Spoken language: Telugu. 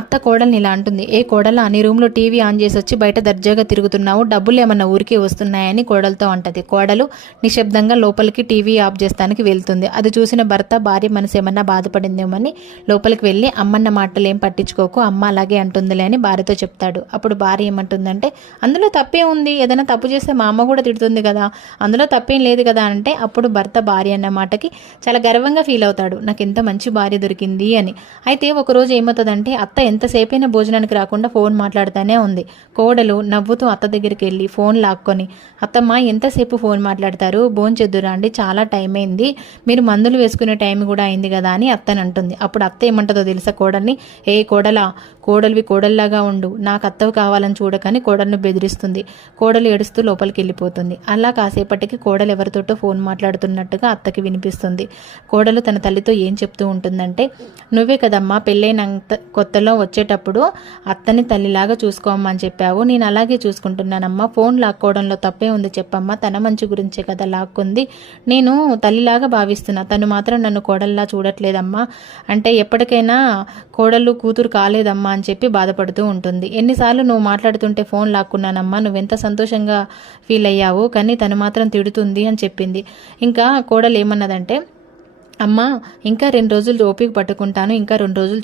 అత్త కోడల్ని ఇలా అంటుంది, ఏ కోడలా నీ రూమ్లో టీవీ ఆన్ చేసి వచ్చి బయట దర్జాగా తిరుగుతున్నావు, డబ్బులు ఏమన్నా ఊరికే వస్తున్నాయని కోడలతో అంటది. కోడలు నిశ్శబ్దంగా లోపలికి టీవీ ఆఫ్ చేస్తానికి వెళ్తుంది. అది చూసిన భర్త భార్య మనసు ఏమన్నా బాధపడిందేమని లోపలికి వెళ్ళి అమ్మన్న మాటలు ఏం పట్టించుకోకు, అమ్మ అలాగే అంటుందిలే అని భార్యతో చెప్తాడు. అప్పుడు భార్య ఏమంటుందంటే, అందులో తప్పే ఉంది, ఏదైనా తప్పు చేస్తే మా అమ్మ కూడా తిడుతుంది కదా, అందులో తప్పేం లేదు కదా అంటే అప్పుడు భర్త భార్య అన్న మాటకి చాలా గర్వంగా ఫీల్ అవుతాడు, నాకు ఎంత మంచి భార్య దొరికింది అని. అయితే ఒకరోజు ఏమవుతుందంటే అత్త ఎంతసేపైనా భోజనానికి రాకుండా ఫోన్ మాట్లాడుతూనే ఉంది. కోడలు నవ్వుతూ అత్త దగ్గరికి వెళ్ళి ఫోన్ లాక్కొని, అత్తమ్మ ఎంతసేపు ఫోన్ మాట్లాడతారు, భోంచెద్దురా అండి, చాలా టైం అయింది, మీరు మందులు వేసుకునే టైం కూడా అయింది కదా అని అత్తని అంటుంది. అప్పుడు అత్త ఏమంటుందో తెలుసా కోడల్ని, ఏ కోడలా, కోడలివి కోడల్లాగా ఉండు, నాకు అత్తవి కావాలని చూడకని కోడలను బెదిరిస్తుంది. కోడలు ఏడుస్తూ లోపలికి వెళ్ళిపోతుంది. అలా కాసేపటికి కోడలు ఎవరితోటో ఫోన్ మాట్లాడుతున్నట్టుగా అత్తకి వినిపిస్తుంది. కోడలు తన తల్లితో ఏం చెప్తూ ఉంటుందంటే, నువ్వే కదమ్మా పెళ్ళైన కొత్తలో వచ్చేటప్పుడు అత్తని తల్లిలాగా చూసుకోమని చెప్పావు, నేను అలాగే చూసుకుంటున్నానమ్మా, ఫోన్ లాక్కోవడంలో తప్పే ఉంది చెప్పమ్మా, తన మంచి గురించే కదా లాక్కుంది, నేను తల్లిలాగా భావిస్తున్నా, తను మాత్రం నన్ను కోడల్లా చూడట్లేదమ్మా, అంటే ఎప్పటికైనా కోడలు కూతురు కాలేదమ్మా అని చెప్పి బాధపడుతూ ఉంటుంది. ఎన్నిసార్లు నువ్వు మాట్లాడుతుంటే ఫోన్ లాక్కున్నానమ్మా, నువ్వెంత సంతోషంగా ఫీల్ అయ్యావు, కానీ తను మాత్రం తిడుతుంది అని చెప్పింది. ఇంకా కోడలు ఏమన్నదంటే, అమ్మా ఇంకా 2 రోజులు ఓపిక పట్టుకుంటాను, ఇంకా 2 రోజులు